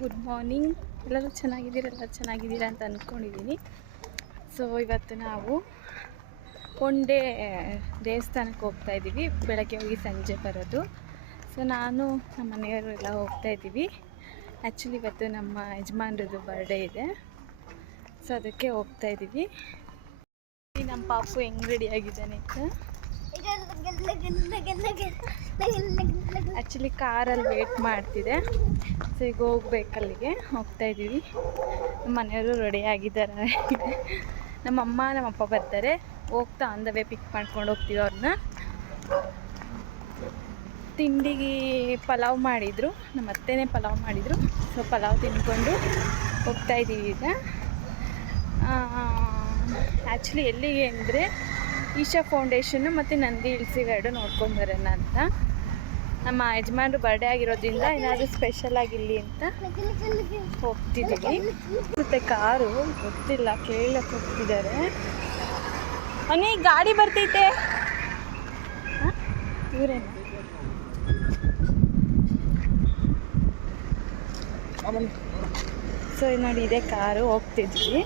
Good morning. ಎಲ್ಲರೂ ಚೆನ್ನಾಗಿದ್ದೀರಾ ಅಂತ ಅಂದ್ಕೊಂಡಿದ್ದೀನಿ. ಸೊ ಇವತ್ತು ನಾವು ಒಂಡೇ ದೇವಸ್ಥಾನಕ್ಕೆ ಹೋಗ್ತಾ ಇದ್ದೀವಿ. ಬೆಳಗ್ಗೆ ಹೋಗಿ ಸಂಜೆ ಬರೋದು. ಸೊ ನಾನು ನಮ್ಮ ಮನೆಯವರು ಎಲ್ಲ ಹೋಗ್ತಾ ಇದ್ದೀವಿ. ಆ್ಯಕ್ಚುಲಿ ಇವತ್ತು ನಮ್ಮ ಯಜಮಾನ್ರದ್ದು ಬರ್ಡೇ ಇದೆ. ಸೊ ಅದಕ್ಕೆ ಹೋಗ್ತಾ ಇದ್ದೀವಿ. ನಮ್ಮ ಪಾಪು ಹೆಂಗೆ ರೆಡಿ ಆಗಿದ್ದಾನೆ ಅಂತ. ಆ್ಯಕ್ಚುಲಿ ಕಾರಲ್ಲಿ ವೇಟ್ ಮಾಡ್ತಿದೆ. ಸೊ ಈಗ ಹೋಗ್ಬೇಕಲ್ಲಿಗೆ ಹೋಗ್ತಾ ಇದ್ದೀವಿ. ನಮ್ಮ ಮನೆಯವರು ರೆಡಿ ಆಗಿದ್ದಾರೆ. ನಮ್ಮಮ್ಮ ನಮ್ಮಪ್ಪ ಬರ್ತಾರೆ. ಹೋಗ್ತಾ ಆನ್ ದ ವೇ ಪಿಕ್ ಮಾಡ್ಕೊಂಡು ಹೋಗ್ತೀವಿ ಅವ್ರನ್ನ. ತಿಂಡಿಗೆ ಪಲಾವ್ ಮಾಡಿದರು, ನಮ್ಮ ಅತ್ತೆನೇ ಪಲಾವ್ ಮಾಡಿದರು. ಸೊ ಪಲಾವ್ ತಿಂದ್ಕೊಂಡು ಹೋಗ್ತಾ ಇದ್ದೀವಿ ಈಗ. ಆ್ಯಕ್ಚುಲಿ ಎಲ್ಲಿಗೆ ಅಂದರೆ ಈಶಾ ಫೌಂಡೇಶನ್ನು ಮತ್ತು ನಂದಿ ಹಿಲ್ಸ್ ಇವೆರಡು ನೋಡ್ಕೊಂಡು ಬರೋಣ ಅಂತ. ನಮ್ಮ ಯಜಮಾನ್ರು ಬರ್ಡೇ ಆಗಿರೋದ್ರಿಂದ ಏನಾದರೂ ಸ್ಪೆಷಲ್ ಆಗಿರಲಿ ಅಂತ ಹೋಗ್ತಿದ್ದೀವಿ. ಮತ್ತು ಕಾರು ಗೊತ್ತಿಲ್ಲ, ಕೇಳಕ್ಕೆ ಹೋಗ್ತಿದ್ದಾರೆ. ಅವನೇ ಗಾಡಿ ಬರ್ತೈತೆ ಇವರೇನು. ಸೊ ನೋಡಿ ಇದೇ ಕಾರು, ಹೋಗ್ತಿದ್ವಿ.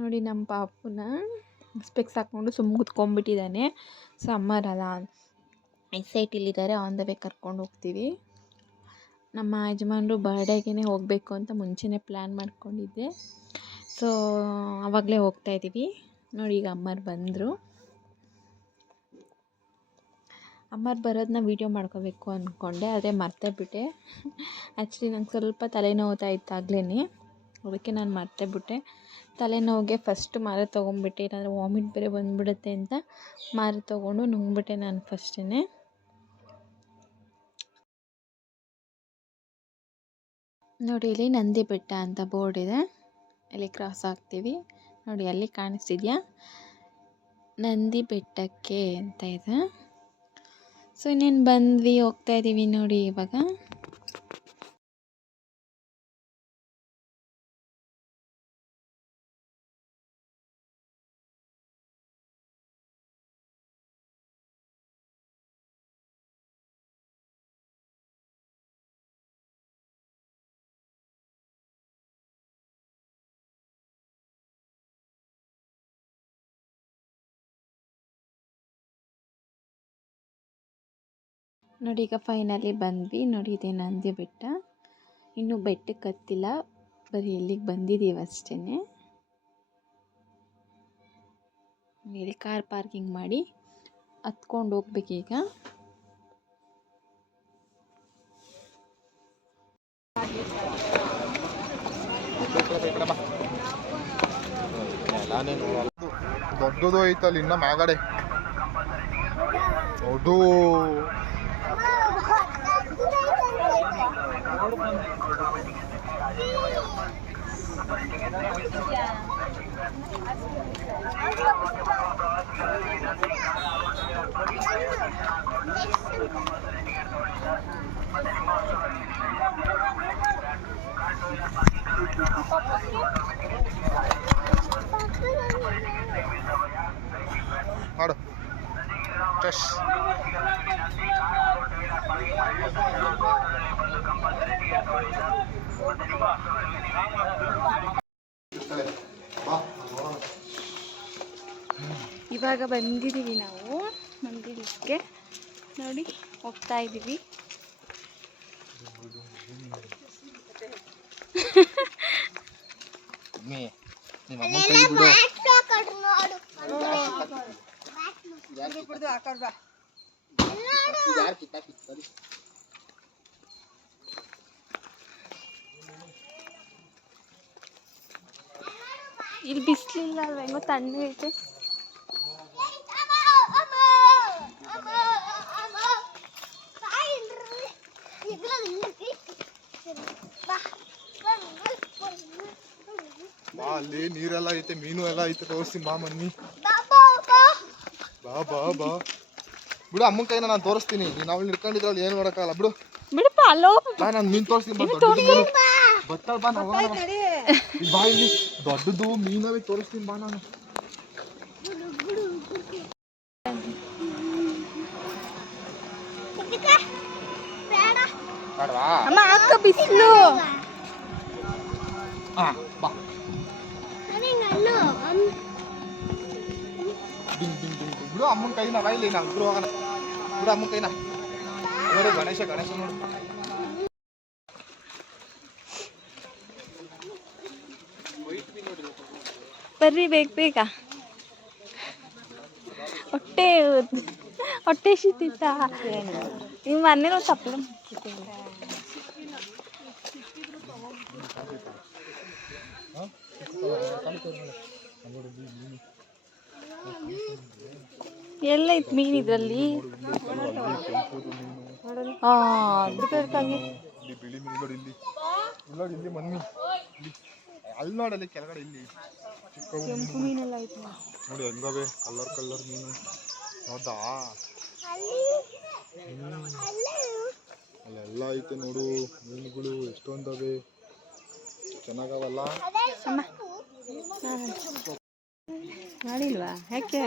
ನೋಡಿ ನಮ್ಮ ಪಾಪುನ ಸ್ಪೆಕ್ಸ್ ಹಾಕ್ಕೊಂಡು ಸುಮ್ಮ ಕುತ್ಕೊಂಡ್ಬಿಟ್ಟಿದ್ದಾನೆ. ಸೊ ಅಮ್ಮರಲ್ಲ ಎಕ್ಸೈಟಿಲ್ಲಿದ್ದಾರೆ. ಆನ್ ದ ವೇ ಕರ್ಕೊಂಡು ಹೋಗ್ತೀವಿ. ನಮ್ಮ ಯಜಮಾನ್ರು ಬರ್ಡೇಗೆ ಹೋಗಬೇಕು ಅಂತ ಮುಂಚೆನೇ ಪ್ಲ್ಯಾನ್ ಮಾಡ್ಕೊಂಡಿದ್ದೆ. ಸೊ ಆವಾಗಲೇ ಹೋಗ್ತಾ ಇದ್ದೀವಿ. ನೋಡಿ ಈಗ ಅಮ್ಮರು ಬಂದರು. ಅಮ್ಮರು ಬರೋದನ್ನ ವೀಡಿಯೋ ಮಾಡ್ಕೋಬೇಕು ಅಂದ್ಕೊಂಡೆ, ಆದರೆ ಮರ್ತೇ ಬಿಟ್ಟೆ. ಆ್ಯಕ್ಚುಲಿ ನಂಗೆ ಸ್ವಲ್ಪ ತಲೆನೋವ್ತಾ ಇತ್ತು ಆಗ್ಲೇ, ಅದಕ್ಕೆ ನಾನು ಮರ್ತೇ ಬಿಟ್ಟೆ. ತಲೆನೋವಿಗೆ ಫಸ್ಟ್ ಮಾತ್ರೆ ತೊಗೊಂಡ್ಬಿಟ್ಟೆ, ಇಲ್ಲಾಂದರೆ ವಾಮಿಟ್ ಬೇರೆ ಬಂದುಬಿಡುತ್ತೆ ಅಂತ ಮಾತ್ರೆ ತೊಗೊಂಡು ನುಂಗ್ಬಿಟ್ಟೆ ನಾನು ಫಸ್ಟೇ. ನೋಡಿ ಇಲ್ಲಿ ನಂದಿ ಬೆಟ್ಟ ಅಂತ ಬೋರ್ಡ್ ಇದೆ, ಇಲ್ಲಿ ಕ್ರಾಸ್ ಆಗ್ತೀವಿ. ನೋಡಿ ಅಲ್ಲಿ ಕಾಣಿಸ್ತಿದ್ಯಾ, ನಂದಿ ಬೆಟ್ಟಕ್ಕೆ ಅಂತ ಇದೆ. ಸೊ ಇನ್ನೇನು ಬಂದ್ವಿ, ಹೋಗ್ತಾ ಇದ್ದೀವಿ ನೋಡಿ ಇವಾಗ. ನೋಡಿ ಈಗ ಫೈನಲಿ ಬಂದ್ವಿ. ನೋಡಿ ಇದೆ ನಂದಿ ಬೆಟ್ಟ. ಇನ್ನೂ ಬೆಟ್ಟಕ್ಕೆ ಹತ್ತಿಲ್ಲ, ಬರೀ ಇಲ್ಲಿಗೆ ಬಂದಿದ್ದೀವಿ ಅಷ್ಟೇ. ಇಲ್ಲಿ ಕಾರ್ ಪಾರ್ಕಿಂಗ್ ಮಾಡಿ ಹತ್ಕೊಂಡು ಹೋಗ್ಬೇಕೀಗ. ದೊಡ್ಡದು ಐತಲ್ಲಿ ಇನ್ನ ಮ್ಯಾಗಡೆ ದೊಡ್ಡ ಮಾಡು ಟೆಸ್ಟ್. ಇವಾಗ ಬಂದಿದ್ದೀವಿ ನಾವು ಮಂದಿರಕ್ಕೆ. ನೋಡಿ ಹೋಗ್ತಾ ಇದ್ದೀವಿ. ಇಲ್ಲಿ ಬಿಸಿಲಿಲ್ಲ ಅಲ್ವ, ಹೆಂಗೋ ತಣ್ಣಗೈತೆ. ಬಾ, ಅಲ್ಲಿ ನೀರೆಲ್ಲ ಐತೆ, ಮೀನು ಎಲ್ಲ ಐತೆ, ತೋರಿಸ್ತೀನಿ ಬಾ ಮಮ್ಮಿ. ಬಾ ಬಾ ಬಾ ಬಿಡು, ಅಮ್ಮನ ಕೈನ ನಾನು ತೋರಿಸ್ತೀನಿ. ನೀನು ಅವಳು ಹಿಡ್ಕೊಂಡಿದ್ರಲ್ಲಿ ಏನು ಮಾಡೋಕ್ಕಾಗಲ್ಲ ಬಿಡು. ಬಿಡಪ್ಪ ಅಲ್ಲೋ ಬಾ, ನಾನು ಮೀನು ತೋರಿಸ್ತೀನಿ. ಬಾ, ದೊಡ್ಡದು ಮೀನು ಬತ್ತಲ್ ಬಾ, ನಾವು ಬಾ, ಇಲ್ಲಿ ದೊಡ್ಡದು ಮೀನವೇ ತೋರಿಸ್ತೀನಿ ಬಾ ನಾನು. ಅಮ್ಮ ಅಕ್ಕ ಬಿಸಿಲು. ಬಾ ಬಿಡು, ಅಮ್ಮನ ಕೈನ ಬಾ, ಇಲ್ಲಿ ನಾವು ಇಬ್ರು ಹೋಗೋಣ. ಬಿಡು ಅಮ್ಮನ ಕೈನ. ನೋಡು ಗಣೇಶ ನೋಡು. ಬರ್ರಿ ಬೇಗ ಹೊಟ್ಟೆ ಶಿತಿತ್ತ. ನಿಮ್ಮ ಮನೇನೂ ತಪ್ಪಲು ಎಲ್ಲ ಇತ್ತು ಮೀನು ಇದರಲ್ಲಿ. ಬಿಳಿ ಮೀನು ನೋಡಿ, ಇಲ್ಲಿ ಮಮ್ಮಿ, ಅಲ್ಲಿ ನೋಡಲ್ಲಿ ಕೆಳಗಡೆ ಇಲ್ಲಿ ಕೆಂಪು ಮೀನೆಲ್ಲ ಐತೆ ನೋಡಿ, ಹೆಂಗವೆ ಕಲರ್ ಮೀನು ನೋಡ್ದಾ? ಅಲ್ಲೆಲ್ಲ ಐತೆ ನೋಡು ಮೀನುಗಳು, ಎಷ್ಟೊಂದವೆ, ಚೆನ್ನಾಗವಲ್ಲ. ಮಾಡಿಲ್ವಾ? ಯಾಕೆ?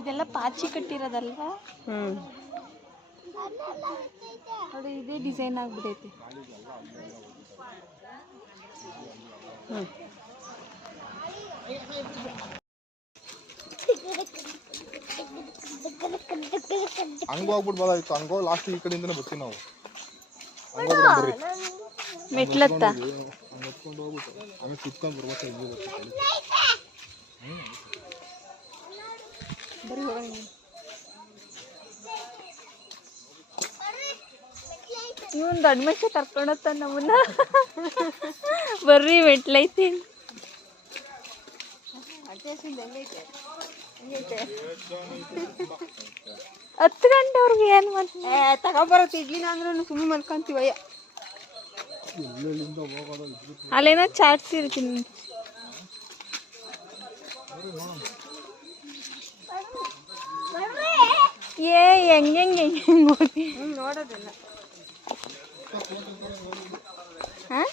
ಇದೆಲ್ಲ ಪಾಚಿ ಕಟ್ಟಿರೋದಲ್ವಾ? ನೋಡಿ, ಇದೇ ಡಿಸೈನ್ ಆಗ್ಬಿಟ್ಟೈತೆ. ಹಂಗ ಹೋಗ್ಬಿಡ್ಬೋದಾಯ್ತು. ಹಂಗೋ ಲಾಸ್ಟ್ ಈ ಕಡೆಯಿಂದನೇ ಬರ್ತೀವಿ ನಾವು. ಹಂಗೋಗ್ಬಿಡ್ರಿ ಮೆಟ್ಲತ್ತ ಹತ್ಕೊಂಡು ಹೋಗ್ಬಿಟ್ಟು ಆಮೇಲೆ ಸುತ್ಕೊಂಡು ಬರ್ಬೇಕು. ಇವನ್ ದೊಡ್ಡ ಮನುಷ್ಯ ಕರ್ಕೊಂಡೋಗ್ತ ನಮ್ಮನ್ನ. ಬರ್ರಿ ಮೆಟ್ಲೈತಿ. ಹತ್ತು ಗಂಟೆವರೆಗೆ ಏನು ಮಾಡ್ತೀವಿ? ತಗೊಬರತ್ತೆ ಇಡ್ಲಿನ ಅಂದ್ರೂ ಸುಮ್ಮನೆ ಮಲ್ಕೊಂತೀವಯ್ಯ. ಅಲ್ಲೇನೋ ಚಾಟ್ಸಿರ್ತೀನಿ. ಹೆಂಗೆ ನೋಡಿ ನೋಡೋದಿಲ್ಲ. ಹಾಂ,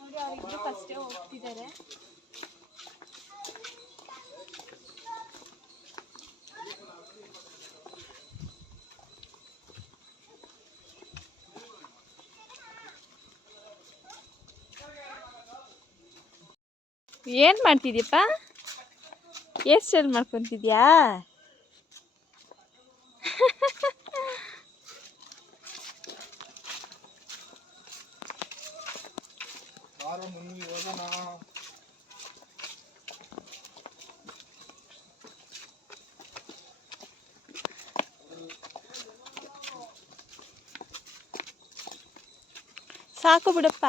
ನೋಡಿ ಅವರಿಬ್ರು ಫಸ್ಟೇ ಹೋಗ್ತಿದ್ದಾರೆ. ಏನು ಮಾಡ್ತಿದ್ಯಪ್ಪ? Hair style ಮಾಡ್ಕೊತಿದ್ಯಾ? ಸಾಕು ಬಿಡಪ್ಪ.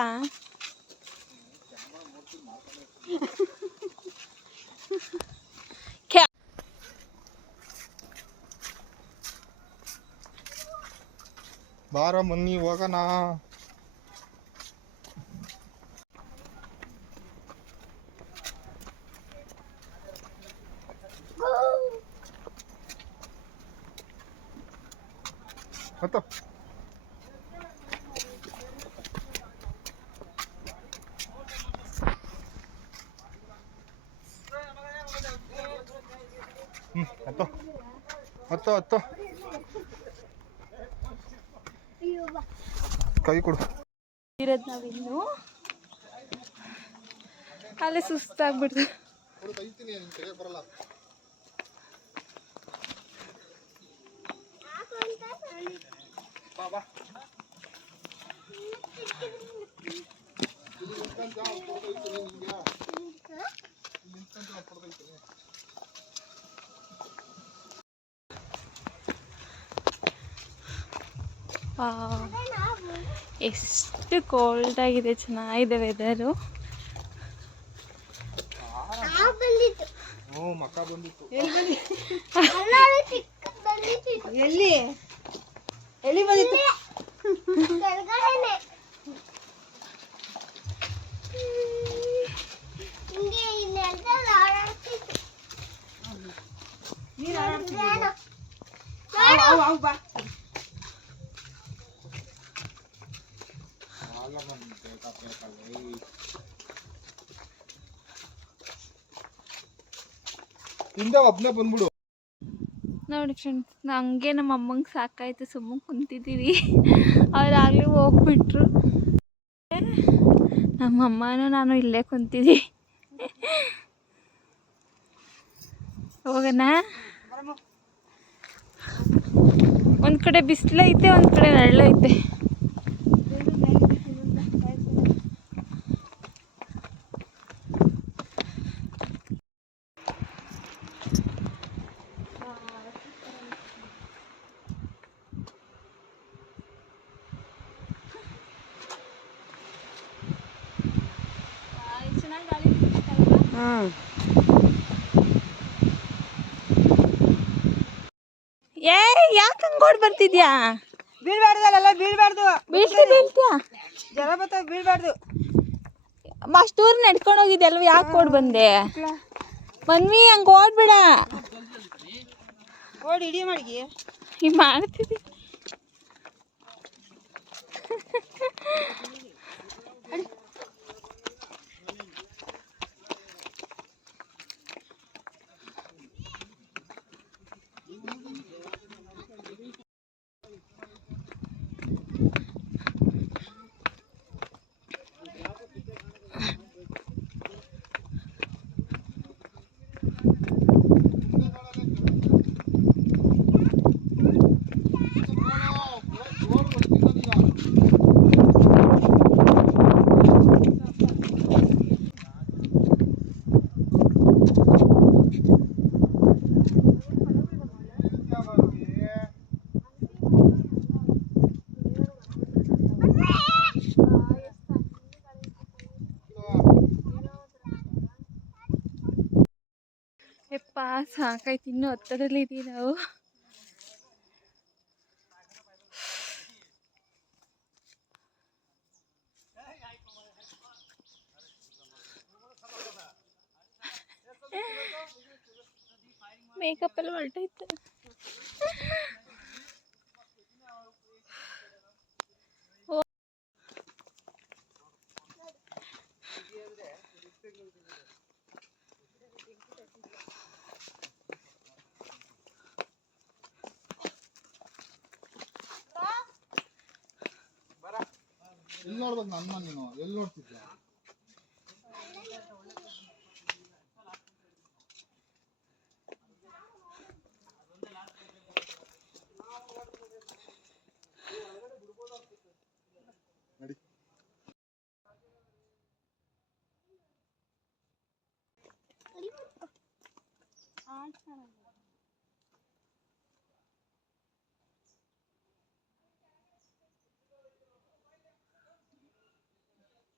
ಬಾರ ಮನ್ನಿ ಹೋಗೋಣ. ಹತ್ತು ಹತ್ತೋ ಹತ್ತೋ ಹತ್ತೋ ಕೈ ಕೊಡು. ಇರೋದು ನಾವಿನ್ನು ಅಲ್ಲೇ ಸುಸ್ತಾಗ್ಬಿಡ್ತು. ಎಷ್ಟು ಕೋಲ್ಡ್ ಆಗಿದೆ, ಚೆನ್ನಾಗಿದೆ ವೆದರು. ಎಲ್ಲಿ ಎಲ್ಲಿ ಬಂದಿತ್ತು? ಬಾ ಹಿಂದೆ ಒಬ್ಬನೇ ಬಂದ್ಬಿಡು. ನೋಡಿ ಫ್ರೆಂಡ್ಸ್, ಹಂಗೆ ನಮ್ಮ ಅಮ್ಮಂಗೆ ಸಾಕಾಯ್ತು, ಸುಮ್ಮನೆ ಕುಂತಿದ್ದೀವಿ. ಅವರಾಗಲೇ ಹೋಗ್ಬಿಟ್ರು. ನಮ್ಮಮ್ಮನೂ ನಾನು ಇಲ್ಲೇ ಕುಂತಿದ್ದೀವಿ. ಹೋಗೋಣ. ಒಂದು ಕಡೆ ಬಿಸಿಲೈತೆ, ಒಂದು ಕಡೆ ನೆರಳೈತೆ. ಚೆನ್ನಾಗಿ ಗಾಳಿ ಬಿಡ್ತೈತಲ್ವಾ? ಏ ಯಾಕೆ ಹಂಗೆ ಓಡ್ ಬರ್ತಿದ್ಯಾ? ಬೀಳ್ಬಾರ್ದಲ್ಲ, ಬೀಳ್ಬಾರ್ದು. ಬೀಳ್ತೀಯಾ? ಜನ ಬರ್ತಾವ, ಬೀಳ್ಬಾರ್ದು. ಅಷ್ಟೂರು ನಡ್ಕೊಂಡು ಹೋಗಿದ್ದೆ ಅಲ್ವ, ಯಾಕೆ ಓಡ್ ಬಂದೆ? ಬನ್ನಿ, ಹಂಗೆ ಓಡ್ಬೇಡ. ಓಡಿ ಇಡೀ ಮಾಡಿ ಈಗ ಮಾಡ್ತಿದ್ದಿ. ಯಪ್ಪ ಸಾಕಾಯ್ತು, ಇನ್ನೂ ಹತ್ತರಲ್ಲಿ ಇದ್ದೀವಿ ನಾವು. ಮೇಕಪ್ ಎಲ್ಲ ಹೊರಟೈತೆ. ಎಲ್ಲಿ ನೋಡ್ಬೇಕು ನನ್ನ, ನೀನು ಎಲ್ಲಿ ನೋಡ್ತಿದ್ದೆ? ನಡಿ.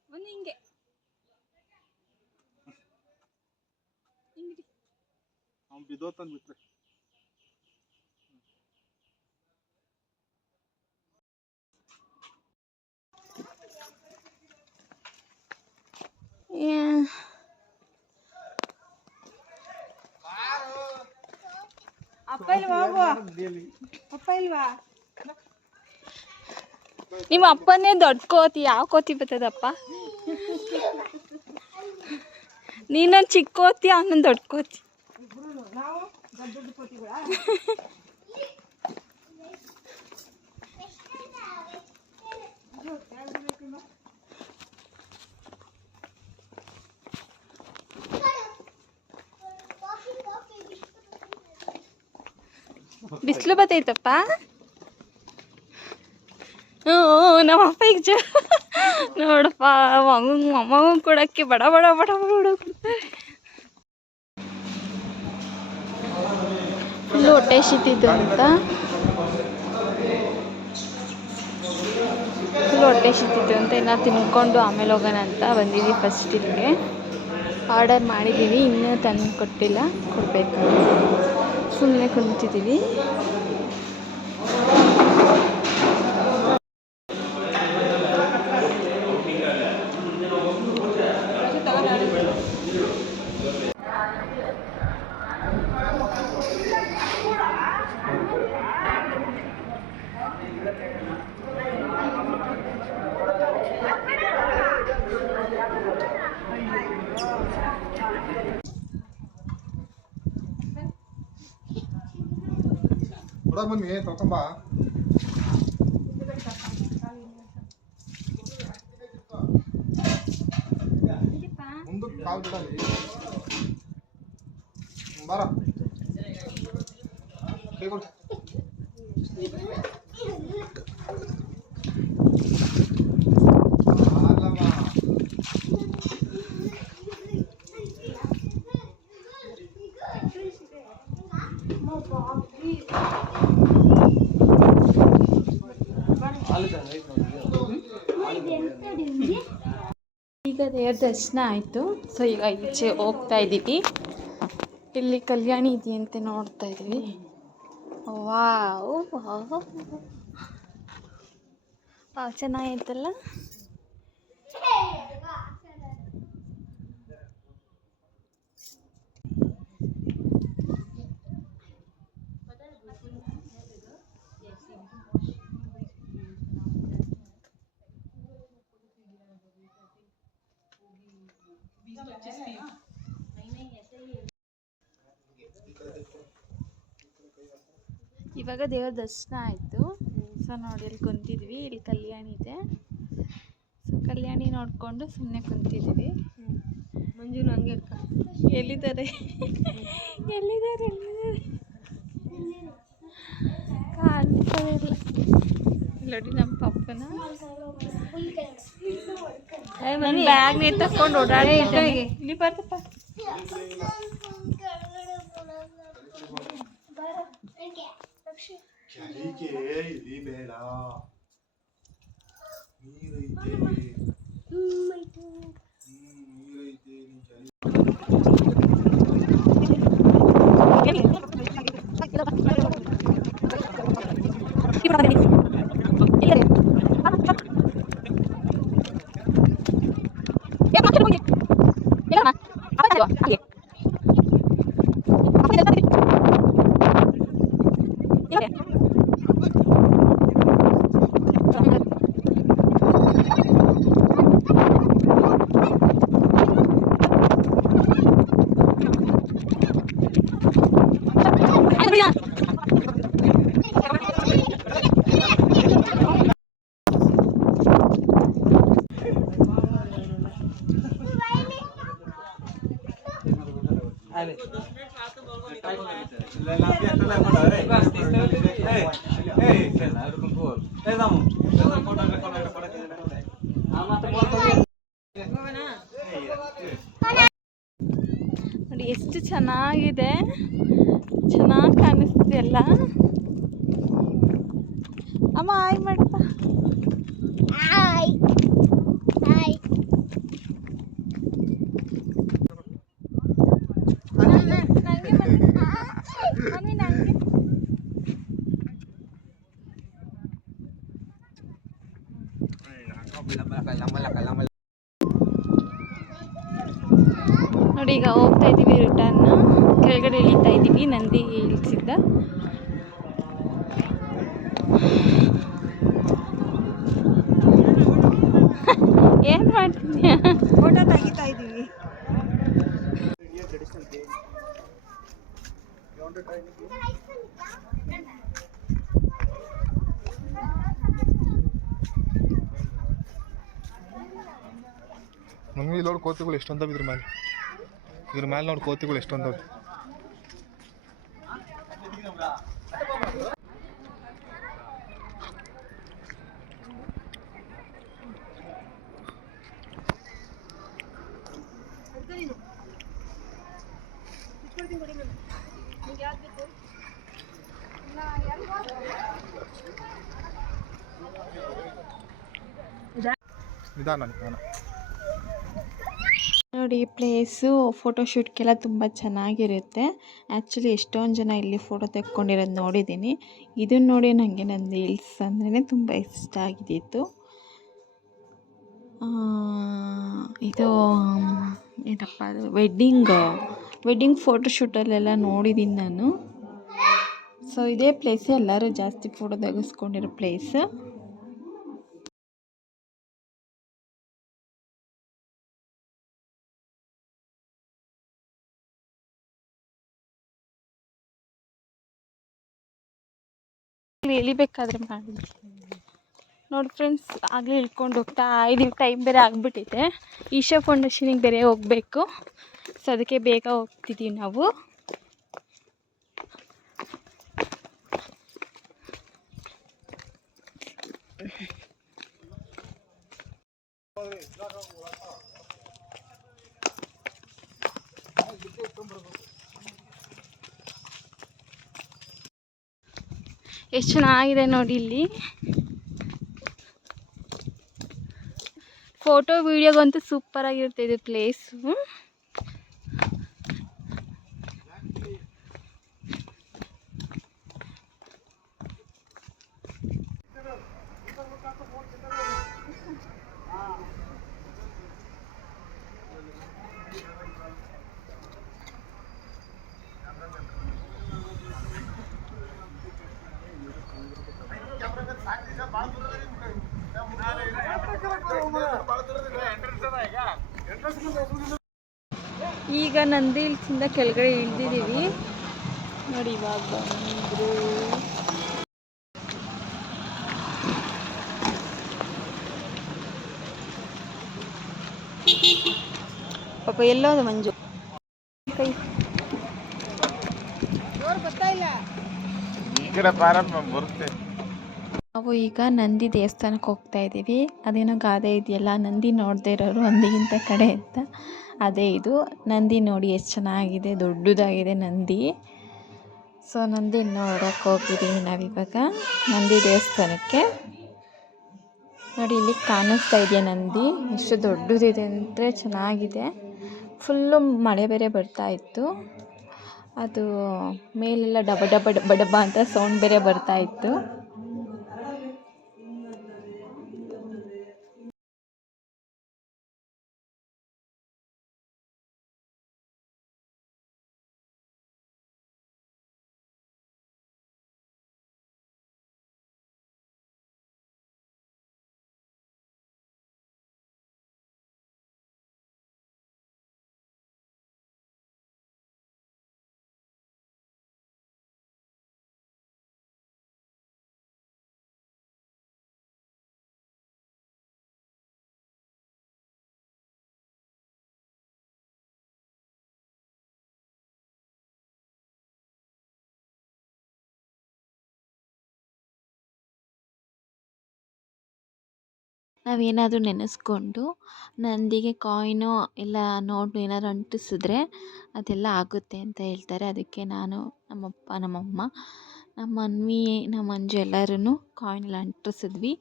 ಒಂದು ಹಿಂಗೆ ಅವ್ನು ಬಿದ್ದೋತಂದ್ಬಿಟ್ರೆ ಅಪ್ಪ ಇಲ್ವಾ? ಅಪ್ಪ ಇಲ್ವಾ? ನಿಮ್ಮ ಅಪ್ಪನೇ ದೊಡ್ಡ ಕೋತಿ. ಯಾವ ಕೋತಿ ಬರ್ತದಪ್ಪ? ನೀನೊಂದು ಚಿಕ್ಕ ಕೋತಿ, ಅವನೊಂದು ದೊಡ್ಡ ಕೋತಿ. ನಾವು ಬಿಸಿಲು ಬತ್ತೈತಪ್ಪ. ಹ್ಞೂ ನಮ್ಮಪ್ಪ ಈಗ ನೋಡಪ್ಪ ಮೊಮ್ಮಗೂ ಕೊಡೋಕ್ಕೆ ಬಡ ಬಡ ಬಡ ಬಡ ಫುಲ್ಲು ಹೊಟ್ಟೆ ಶೀತಿದ್ದು ಅಂತ ಇನ್ನು ತಿನ್ಕೊಂಡು ಆಮೇಲೆ ಹೋಗೋಣ ಅಂತ ಬಂದಿದ್ದೀವಿ. ಫಸ್ಟ್ ಇಲ್ಲಿಗೆ ಆರ್ಡರ್ ಮಾಡಿದ್ದೀವಿ, ಇನ್ನೂ ತಂದು ಕೊಟ್ಟಿಲ್ಲ, ಕೊಡಬೇಕು. ಸುಮ್ಮನೆ ಕುಂತಿದ್ದೀವಿ. ಬನ್ನಿ ತಗೊಂಬ. ಮುಂದಕ್ಕೆ ಕಾಲು ಬಿಡಲಿ ಬಾರ ಕೈ ಕೊಡು. ಈಗ ದೇವ್ರ ದರ್ಶನ ಆಯಿತು. ಸೊ ಈಗ ಈಚೆ ಹೋಗ್ತಾ ಇದ್ದೀವಿ. ಇಲ್ಲಿ ಕಲ್ಯಾಣಿ ಇದೆಯಂತೆ, ನೋಡ್ತಾ ಇದ್ದೀವಿ. ವಾವ್ ಚೆನ್ನಾಗೈತಲ್ಲ. ಇವಾಗ ದೇವ್ರ ದರ್ಶನ ಆಯಿತು. ಸೊ ನೋಡಿ ಇಲ್ಲಿ ಕುಂತಿದ್ವಿ, ಇಲ್ಲಿ ಕಲ್ಯಾಣಿ ಇದೆ. ಸೊ ಕಲ್ಯಾಣಿ ನೋಡಿಕೊಂಡು ಸುಮ್ಮನೆ ಕುಂತಿದ್ವಿ. ಮಂಜುನು ಹಂಗೆ ಎಲ್ಲಿದ್ದಾರೆ ಎಲ್ಲಿದ್ದಾರೆ ಕಾಣ್ತಾ ಇಲ್ಲ ನೋಡಿ ನಮ್ಮ ಪಪ್ಪನ. ನನ್ನ ಬ್ಯಾಗ್ನೇ ತಕೊಂಡು ಓಡಾಡಿದ್ದೆ. ಇಲ್ಲಿ ಬರ್ತಪ್ಪ. ಇಲ್ಲಿ ಬೇಡ ನೀರೈತೆ ನೋಡಿ ಎಷ್ಟು ಚೆನ್ನಾಗಿದೆ, ಚೆನ್ನಾಗಿ ಕಾಣಿಸ್ತಿದೆ ಎಲ್ಲ. ಅಮ್ಮ ಹಾಯ್ ಮಾಡಪ್ಪ. Hi hi. ನೋಡಿ ಈಗ ಹೋಗ್ತಾ ಇದ್ದೀವಿ ರಿಟರ್ನ್. ಕೆಳಗಡೆ ಇಳಿತಾ ಇದ್ದೀವಿ, ನಂದಿ ಇಳಿಸಿದ್ದ. ಏನು ಮಾಡ್ತೀನಿ, ಫೋಟೋ ತೆಗಿತಾ ಇದ್ದೀವಿ. ನಮಗೆ ಇಲ್ಲಿ ನೋಡಿ ಕೋತಿಗಳು ಎಷ್ಟೊಂದವ ಇದ್ರ ಮೇಲೆ ನೋಡಿ ಕೋತಿಗಳು ಎಷ್ಟೊಂದವ. ನೋಡಿ ಪ್ಲೇಸು ಫೋಟೋಶೂಟ್ಗೆಲ್ಲ ತುಂಬ ಚೆನ್ನಾಗಿರುತ್ತೆ. ಆ್ಯಕ್ಚುಲಿ ಎಷ್ಟೊಂದು ಜನ ಇಲ್ಲಿ ಫೋಟೋ ತೆಕ್ಕೊಂಡಿರೋದು ನೋಡಿದ್ದೀನಿ. ಇದನ್ನು ನೋಡಿ ನನಗೆ ನಂದಿ ಹಿಲ್ಸ್ ಅಂದ್ರೇ ತುಂಬ ಇಷ್ಟ ಆಗಿದ್ದಿತ್ತು. ಇದು ಏನಪ್ಪ ಅದು ವೆಡ್ಡಿಂಗ್ ಫೋಟೋಶೂಟಲ್ಲೆಲ್ಲ ನೋಡಿದ್ದೀನಿ ನಾನು. ಸೊ ಇದೇ ಪ್ಲೇಸ್ ಎಲ್ಲರೂ ಜಾಸ್ತಿ ಫೋಟೋ ತೆಗೆಸ್ಕೊಂಡಿರೋ ಪ್ಲೇಸ್. ಇಳಿಬೇಕಾದ್ರೆ ಮಾಡಿ ನೋಡಿ ಫ್ರೆಂಡ್ಸ್, ಆಗಲೇ ಇಳ್ಕೊಂಡು ಹೋಗ್ತಾ ಇದೀವಿ. ಟೈಮ್ ಬೇರೆ ಆಗಿಬಿಟ್ಟಿದೆ. ಈಶಾ ಫೌಂಡೇಶನಿಗೆ ಬೇರೆ ಹೋಗಬೇಕು. ಸೊ ಅದಕ್ಕೆ ಬೇಗ ಹೋಗ್ತಿದ್ದೀವಿ ನಾವು. ಎಷ್ಟು ಚೆನ್ನಾಗಿದೆ ನೋಡಿ ಇಲ್ಲಿ. ಫೋಟೋ ವಿಡಿಯೋಗಂತೂ ಸೂಪರಾಗಿರುತ್ತೆ ಇದು ಪ್ಲೇಸು. ಈಗ ನಂದಿ ಹಿಲ್ಸಿಂದ ಕೆಳಗಡೆ ಇಳಿದಿದ್ದೀವಿ ನೋಡಿ. ಇವಾಗ ಬಂದರು ಪಾಪ. ಎಲ್ಲೋದ ಮಂಜು ಕೈ ಬರುತ್ತೆ. ನಾವು ಈಗ ನಂದಿ ದೇವಸ್ಥಾನಕ್ಕೆ ಹೋಗ್ತಾ ಇದ್ದೀವಿ. ಅದೇನೋ ಗಾದೆ ಇದೆಯಲ್ಲ, ನಂದಿ ನೋಡದೇ ಇರೋರು ಹಂದಿಗಿಂತ ಕಡೆ ಅಂತ. ಅದೇ ಇದು ನಂದಿ. ನೋಡಿ ಎಷ್ಟು ಚೆನ್ನಾಗಿದೆ, ದೊಡ್ಡದಾಗಿದೆ ನಂದಿ. ಸೊ ನಂದಿ ನೋಡೋಕೆ ಹೋಗಿದ್ದೀವಿ ನಾವಿವಾಗ ನಂದಿ ದೇವಸ್ಥಾನಕ್ಕೆ. ನೋಡಿ ಇಲ್ಲಿ ಕಾಣಿಸ್ತಾ ಇದೆಯಾ ನಂದಿ, ಎಷ್ಟು ದೊಡ್ಡದಿದೆ ಅಂದರೆ ಚೆನ್ನಾಗಿದೆ. ಫುಲ್ಲು ಮಳೆ ಬೇರೆ ಬರ್ತಾ ಇತ್ತು. ಅದು ಮೇಲೆಲ್ಲ ಡಬ ಡಬ ಡಬ ಡಬ ಅಂತ ಸೌಂಡ್ ಬೇರೆ ಬರ್ತಾ ಇತ್ತು. ನಾವೇನಾದರೂ ನೆನೆಸ್ಕೊಂಡು ನಂದಿಗೆ ಕಾಯಿನೋ ಇಲ್ಲ ನೋಟು ಏನಾದ್ರು ಅಂಟಿಸಿದ್ರೆ ಅದೆಲ್ಲ ಆಗುತ್ತೆ ಅಂತ ಹೇಳ್ತಾರೆ. ಅದಕ್ಕೆ ನಾನು, ನಮ್ಮಪ್ಪ, ನಮ್ಮಮ್ಮ, ನಮ್ಮ ಅನ್ವಿ, ನಮ್ಮ ಮಂಜು ಎಲ್ಲರೂ ಕಾಯಿನೆಲ್ಲ ಅಂಟಿಸಿದ್ವಿ.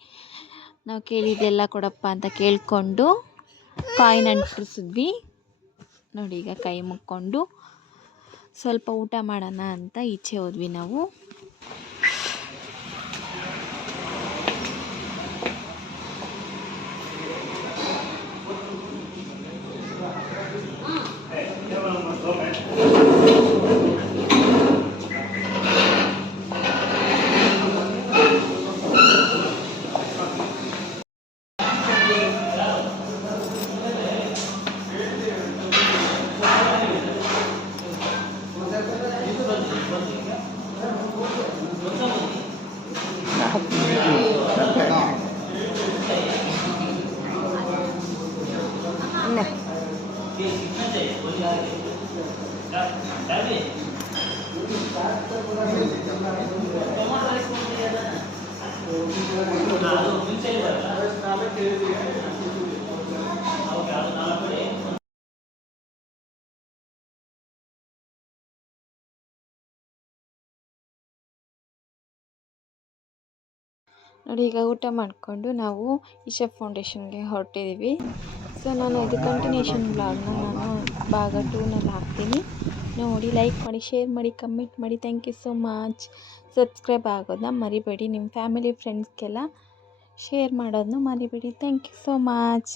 ನಾವು ಕೇಳಿದ್ದೆಲ್ಲ ಕೊಡಪ್ಪ ಅಂತ ಕೇಳಿಕೊಂಡು ಕಾಯಿನ್ ಅಂಟಿಸಿದ್ವಿ. ನೋಡಿ ಈಗ ಕೈ ಮುಕ್ಕೊಂಡು ಸ್ವಲ್ಪ ಊಟ ಮಾಡೋಣ ಅಂತ ಈಚೆ ಹೋದ್ವಿ ನಾವು. ನೋಡಿ, ಈಗ ಊಟ ಮಾಡಿಕೊಂಡು ನಾವು ಇಶಾ ಫೌಂಡೇಶನ್ಗೆ ಹೊರಟಿದ್ದೀವಿ. ಸೊ ನಾನು ಇದು ಕಂಟಿನ್ಯೂಷನ್ ಬ್ಲಾಗ್ನ ನಾನು ಭಾಗ 2ನಲ್ಲಿ ಹಾಕ್ತೀನಿ. ನೋಡಿ, ಲೈಕ್ ಮಾಡಿ, ಶೇರ್ ಮಾಡಿ, ಕಮೆಂಟ್ ಮಾಡಿ. Thank you so much. Subscribe ಆಗೋದನ್ನ ಮರಿಬೇಡಿ. ನಿಮ್ಮ ಫ್ಯಾಮಿಲಿ ಫ್ರೆಂಡ್ಸ್ಗೆಲ್ಲ ಶೇರ್ ಮಾಡೋದನ್ನ ಮರಿಬೇಡಿ. Thank you so much.